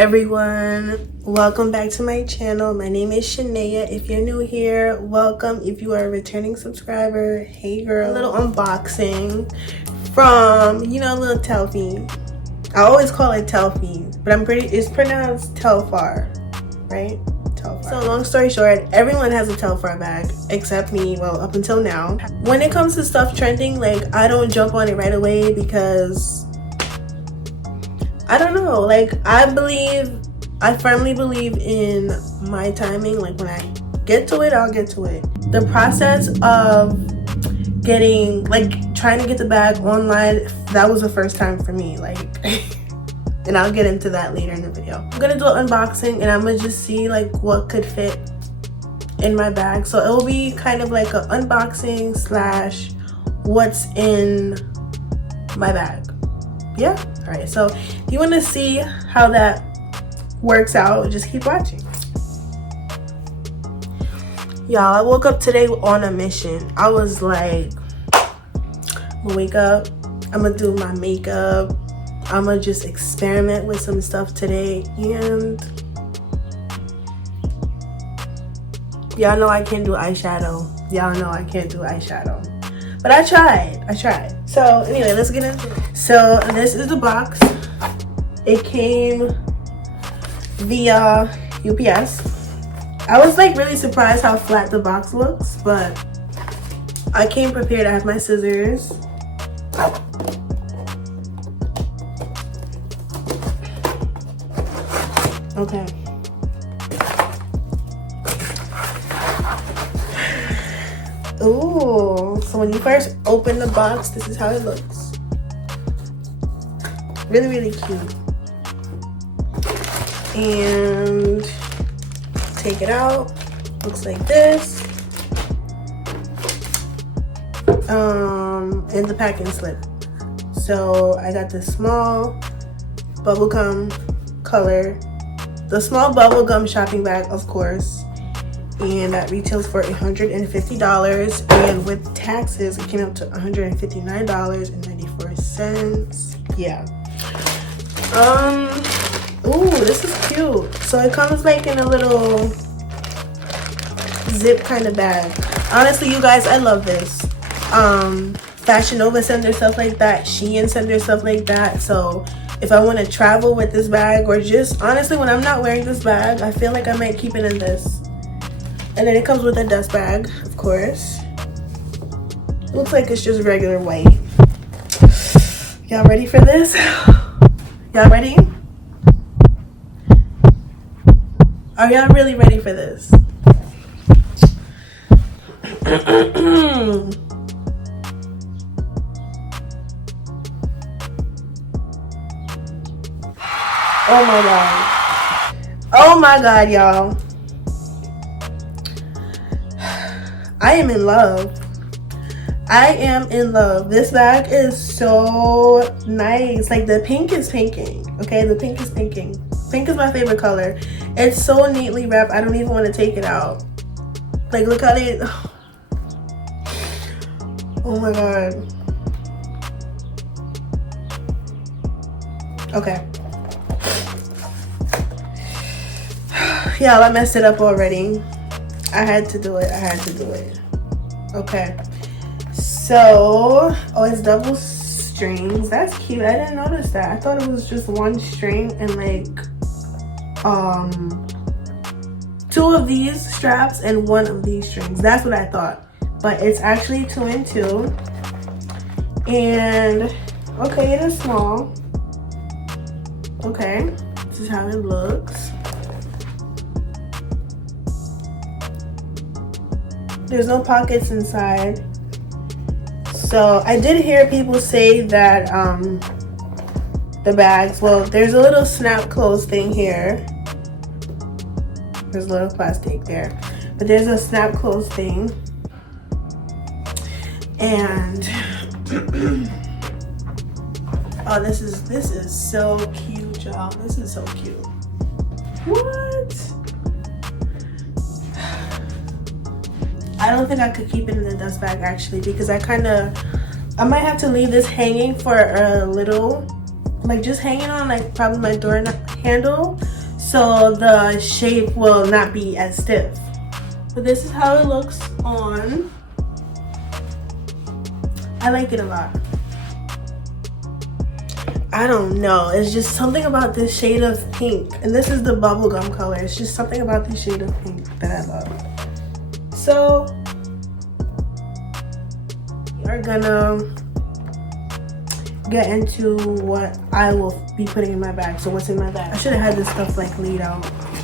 everyone, welcome back to my channel. My name is Shania. If you're new here, welcome. If you are a returning subscriber, hey girl. A little unboxing from, little Telfie. I always call it Telfie, but it's pronounced Telfar, right? Telfar. So long story short, everyone has a Telfar bag except me, well, up until now. When it comes to stuff trending, like, I don't jump on it right away because I don't know, like, I firmly believe in my timing. Like, when I get to it, I'll get to it. The process of trying to get the bag online, that was the first time for me, like, and I'll get into that later in the video. I'm gonna do an unboxing and I'm gonna just see like what could fit in my bag. So it will be kind of like an unboxing slash what's in my bag. Yeah, all right, so if you want to see how that works out, just keep watching. Y'all, I woke up today on a mission. I was like, I'm gonna wake up, I'm gonna do my makeup, I'm gonna just experiment with some stuff today, and y'all know I can't do eyeshadow. Y'all know I can't do eyeshadow, but I tried. So anyway, let's get into it. So this is the box. It came via UPS. I was like really surprised how flat the box looks, but I came prepared. I have my scissors. Okay. Ooh, so when you first open the box, this is how it looks. Really, really cute. And take it out. Looks like this. And the packing slip. So I got the small bubblegum color. The small bubblegum shopping bag, of course. And that retails for $150, and with taxes it came out to $159.94. Yeah. Ooh, this is cute. So it comes like in a little zip kind of bag. Honestly, you guys, I love this. Fashion Nova send their stuff like that. Shein send their stuff like that. So if I want to travel with this bag, or just honestly when I'm not wearing this bag, I feel like I might keep it in this. And then it comes with a dust bag, of course. Looks like it's just regular white. Y'all ready for this? Y'all ready? Are y'all really ready for this? Oh my god. Oh my god, y'all. I am in love. I am in love. This bag is so nice. Like, the pink is pinking. Okay, the pink is pinking. Pink is my favorite color. It's so neatly wrapped. I don't even want to take it out. Like, look how they... Oh my god. Okay. Y'all, I messed it up already. I had to do it. Okay. So, oh, it's double strings. That's cute. I didn't notice that. I thought it was just one string and like two of these straps and one of these strings. That's what I thought. But it's actually 2 and 2. And okay, it is small. Okay. This is how it looks. There's no pockets inside. So I did hear people say that the bags, well, there's a little snap close thing here. There's a little plastic there, but there's a snap close thing. And oh, this is so cute, y'all. This is so cute. What? I don't think I could keep it in the dust bag actually, because I might have to leave this hanging for a little, like just hanging on like probably my door handle. so the shape will not be as stiff. But this is how it looks on. I like it a lot. I don't know, it's just something about this shade of pink, and this is the bubblegum color. It's just something about this shade of pink that I love. So we're gonna get into what I will be putting in my bag. So what's in my bag? I should have had this stuff like laid out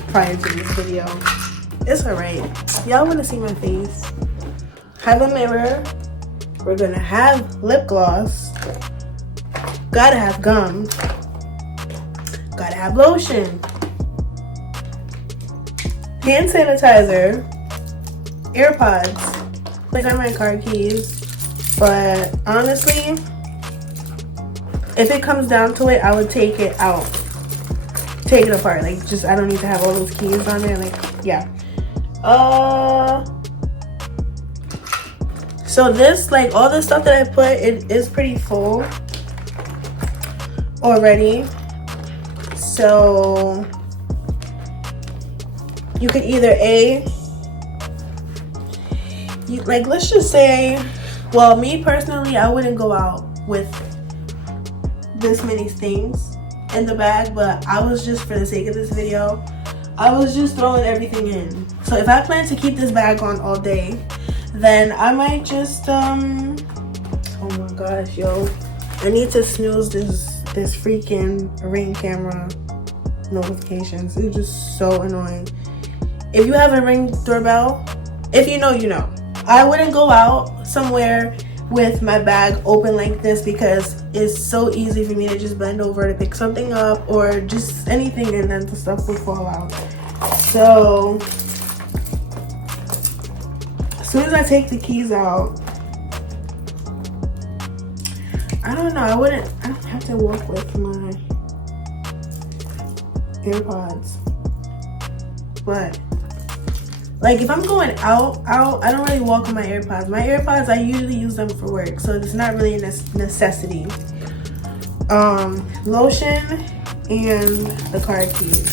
prior to this video. It's alright. Y'all want to see my face? Have a mirror. We're gonna have lip gloss. Gotta have gum. Gotta have lotion. Hand sanitizer. AirPods. These are my car keys. But honestly, if it comes down to it, I would take it out. Take it apart. Like, just, I don't need to have all those keys on there. Like, yeah. So this, like, all the stuff that I put, it is pretty full already. So you could either like, let's just say, well, me personally, I wouldn't go out with this many things in the bag, but I was just, for the sake of this video, I was just throwing everything in. So if I plan to keep this bag on all day, then I might just oh my gosh, yo, I need to snooze this freaking Ring camera notifications. It's just so annoying. If you have a Ring doorbell, if you know, you know. I wouldn't go out somewhere with my bag open like this because it's so easy for me to just bend over to pick something up or just anything, and then the stuff would fall out. So as soon as I take the keys out, I don't know, I don't have to walk with my AirPods. But like, if I'm going out, I don't really walk with my AirPods. My AirPods, I usually use them for work, so it's not really a necessity. Lotion and the car keys.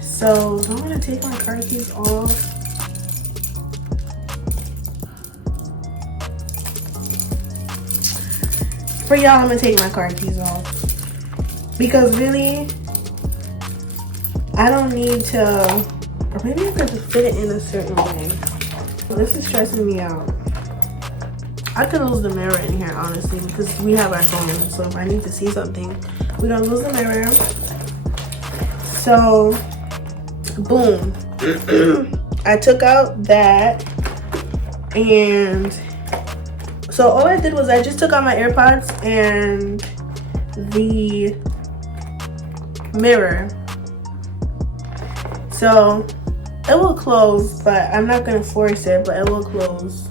So I'm gonna take my car keys off. For y'all, I'm gonna take my car keys off because really, I don't need to. Or maybe I could fit it in a certain way. This is stressing me out. I could lose the mirror in here, honestly, because we have our phone. So if I need to see something, we're gonna lose the mirror. So, boom. I took out that, and so all I did was I just took out my AirPods and the mirror. So it will close, but I'm not gonna force it, but it will close.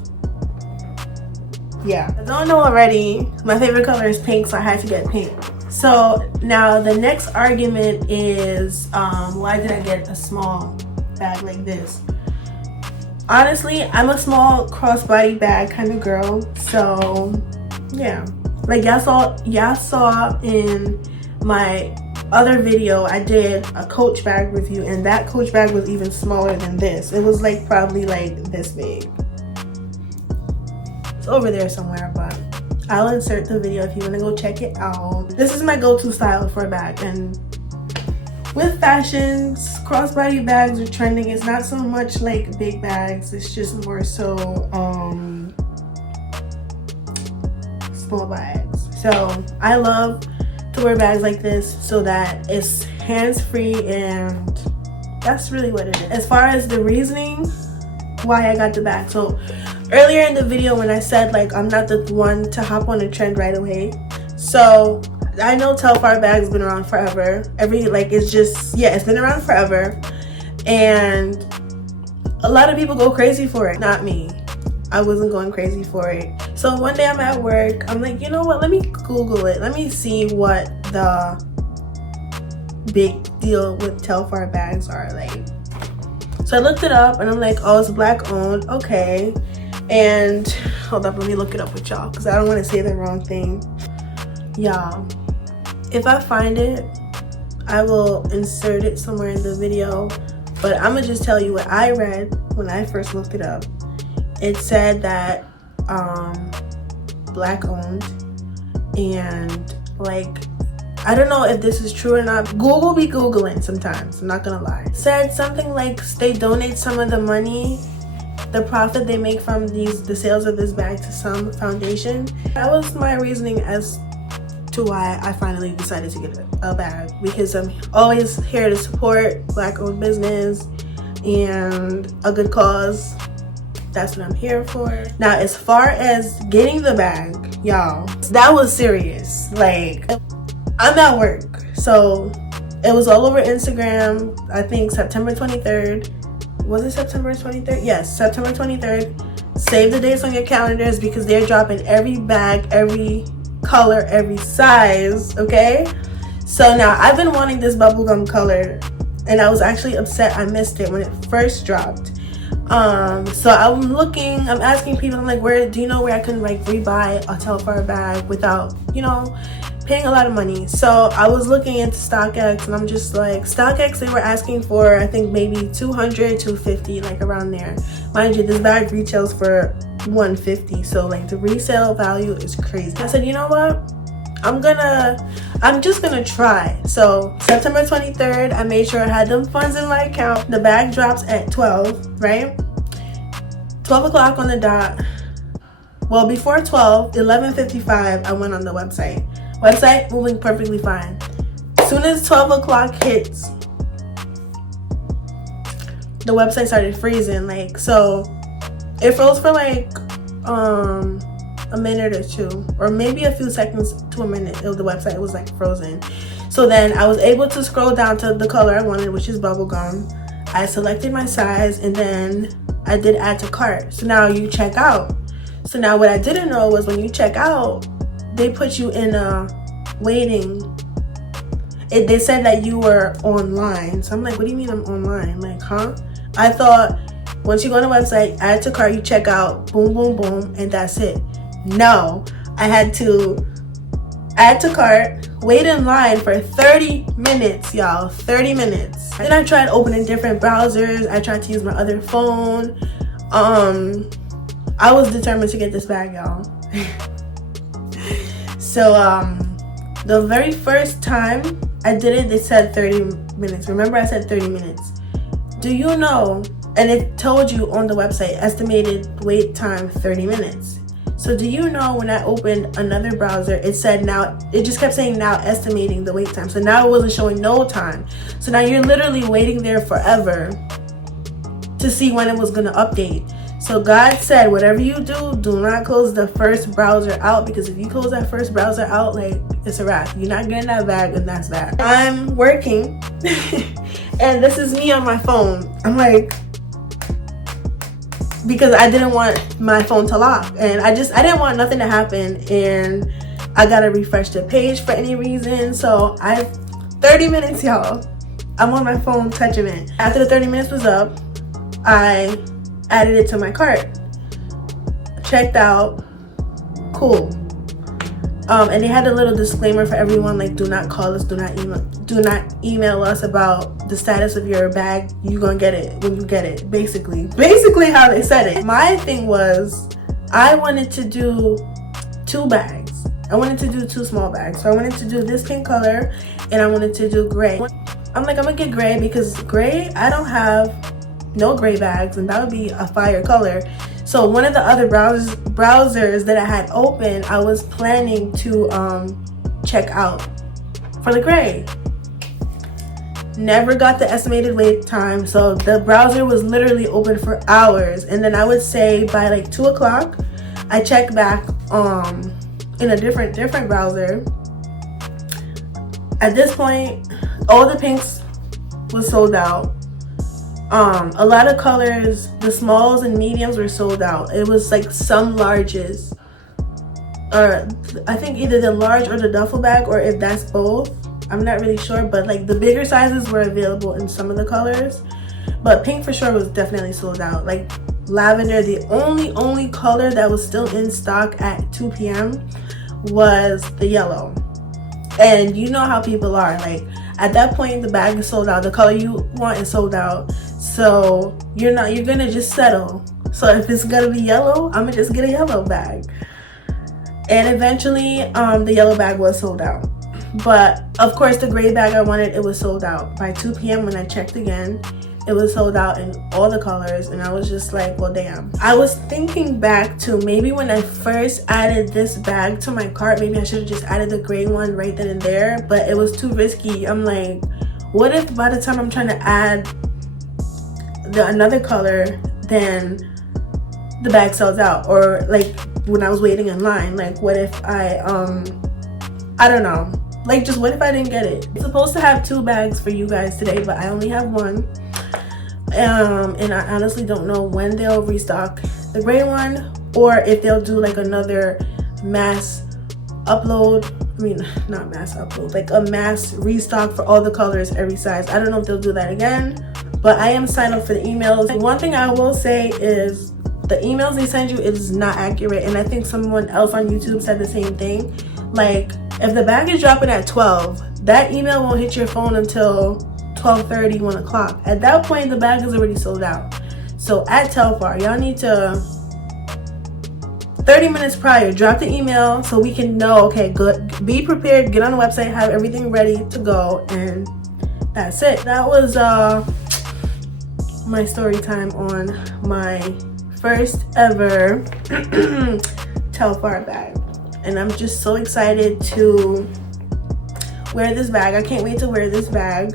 Yeah, I don't know already, my favorite color is pink, so I had to get pink. So now the next argument is why did I get a small bag like this? Honestly, I'm a small crossbody bag kind of girl, so yeah. Like y'all saw in my other video, I did a Coach bag review, and that Coach bag was even smaller than this. It was like probably like this big. It's over there somewhere, but I'll insert the video if you want to go check it out. This is my go-to style for a bag, and with fashions, crossbody bags are trending. It's not so much like big bags, it's just more so small bags. So I love to wear bags like this so that it's hands-free, and that's really what it is. As far as the reasoning why I got the bag, so earlier in the video when I said like I'm not the one to hop on a trend right away, so I know Telfie bag's been around forever. It's been around forever, and a lot of people go crazy for it. Not me. I wasn't going crazy for it. So one day I'm at work, I'm like, you know what, let me Google it. Let me see what the big deal with Telfie bags are like. So I looked it up, and I'm like, oh, it's black owned, okay. And hold up, let me look it up with y'all because I don't want to say the wrong thing. Y'all, if I find it, I will insert it somewhere in the video, but I'm gonna just tell you what I read when I first looked it up. It said that Black owned, and like, I don't know if this is true or not. Google be Googling sometimes, I'm not gonna lie. Said something like they donate some of the money, the profit they make from the sales of this bag, to some foundation. That was my reasoning as to why I finally decided to get a bag, because I'm always here to support Black owned business and a good cause. That's what I'm here for. Now, as far as getting the bag, y'all, that was serious. Like, I'm at work, so it was all over Instagram. I think September 23rd. Was it September 23rd? Yes, September 23rd. Save the dates on your calendars because they're dropping every bag, every color, every size, okay? So now, I've been wanting this bubblegum color, and I was actually upset I missed it when it first dropped. So I'm asking people, I'm like, where do you know where I can like rebuy a Telfie bag without, you know, paying a lot of money? So I was looking into StockX, and I'm just like, StockX, they were asking for, I think maybe $200, $250, like around there. Mind you, this bag retails for $150, so like the resale value is crazy. I said, you know what, I'm just gonna try. So September 23rd, I made sure I had them funds in my account. The bag drops at 12, right? 12 o'clock on the dot. Well, before 12, 11:55, I went on the website. Website moving perfectly fine. As soon as 12 o'clock hits, the website started freezing. Like, so it froze for like a minute or two, or maybe a few seconds to a minute. The website was like frozen. So then I was able to scroll down to the color I wanted, which is bubblegum. I selected my size, and then I did add to cart. So now you check out. So now what I didn't know was when you check out, they put you in a waiting. They said that you were online. So I'm like, what do you mean I'm online? Like, huh? I thought once you go on the website, add to cart, you check out, boom, boom, boom, and that's it. No, I had to add to cart, wait in line for 30 minutes, y'all, 30 minutes. Then I tried opening different browsers. I tried to use my other phone. I was determined to get this bag, y'all. So, the very first time I did it, they said 30 minutes. Remember, I said 30 minutes. Do you know, and it told you on the website, estimated wait time 30 minutes. So do you know when I opened another browser, it said now, it just kept saying now estimating the wait time. So now it wasn't showing no time. So now you're literally waiting there forever to see when it was gonna update. So God said, whatever you do not close the first browser out, because if you close that first browser out, like, it's a wrap. You're not getting that bag, and that's that. I'm working, and this is me on my phone. I'm like, because I didn't want my phone to lock, and I didn't want nothing to happen, and I gotta refresh the page for any reason. So 30 minutes, y'all, I'm on my phone touching it. After the 30 minutes was up, I added it to my cart, checked out, cool. And they had a little disclaimer for everyone, like, do not call us, do not email us about the status of your bag. You gonna get it when you get it, basically how they said it. My thing was, I wanted to do 2 bags. I wanted to do 2 small bags. So I wanted to do this pink color, and I wanted to do gray. I'm like, I'm gonna get gray, because gray, I don't have no gray bags, and that would be a fire color. So one of the other browsers that I had open, I was planning to check out for the gray. Never got the estimated wait time, so the browser was literally open for hours. And then I would say by like 2 o'clock, I checked back in a different browser. At this point, all the pinks was sold out. A lot of colors, the smalls and mediums were sold out. It was like some larges, or I think either the large or the duffel bag, or if that's both, I'm not really sure, but like the bigger sizes were available in some of the colors, but pink for sure was definitely sold out. Like lavender, the only color that was still in stock at 2 p.m. was the yellow. And you know how people are, like, At that point, the bag is sold out. The color you want is sold out. So you're gonna just settle. So if it's gonna be yellow, I'm gonna just get a yellow bag. And eventually, the yellow bag was sold out. But of course, the gray bag I wanted, it was sold out. By 2 p.m. when I checked again, it was sold out in all the colors, and I was just like, well, damn. I was thinking back to maybe when I first added this bag to my cart, maybe I should have just added the gray one right then and there, but it was too risky. I'm like, what if by the time I'm trying to add another color, then the bag sells out? Or like when I was waiting in line, like what if I don't know, like just what if I didn't get it? I'm supposed to have 2 bags for you guys today, but I only have 1. And I honestly don't know when they'll restock the gray one, or if they'll do like another mass upload. I mean, not mass upload, like a mass restock for all the colors, every size. I don't know if they'll do that again, but I am signed up for the emails. And one thing I will say is the emails they send you is not accurate, and I think someone else on YouTube said the same thing. Like, if the bag is dropping at 12, that email won't hit your phone until 12:30, 1 o'clock. At that point, the bag is already sold out. So at Telfie, y'all need to 30 minutes prior drop the email so we can know, okay, good, be prepared, get on the website, have everything ready to go, and that's it. That was my story time on my first ever Telfie bag, and I'm just so excited to wear this bag. I can't wait to wear this bag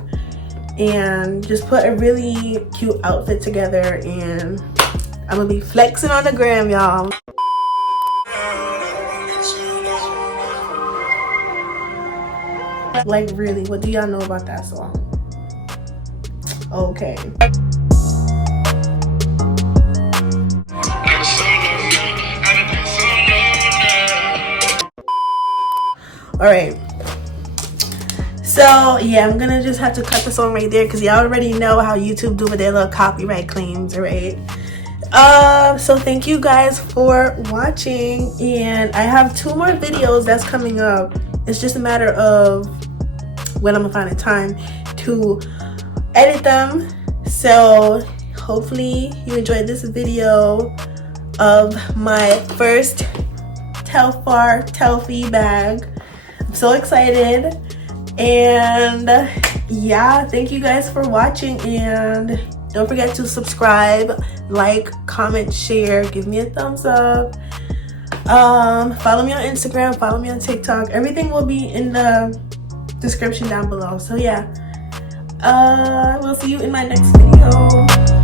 and just put a really cute outfit together, and I'm gonna be flexing on the gram, y'all. Like, really, what do y'all know about that song? Okay. All right. So yeah, I'm gonna just have to cut the song right there because y'all already know how YouTube do with their little copyright claims, right? So thank you guys for watching, and I have 2 more videos that's coming up. It's just a matter of when I'm gonna find a time to edit them. So hopefully you enjoyed this video of my first Telfie bag. I'm so excited. And yeah, thank you guys for watching, and don't forget to subscribe, like, comment, share, give me a thumbs up. Follow me on Instagram, follow me on TikTok. Everything will be in the description down below. So yeah, we'll see you in my next video.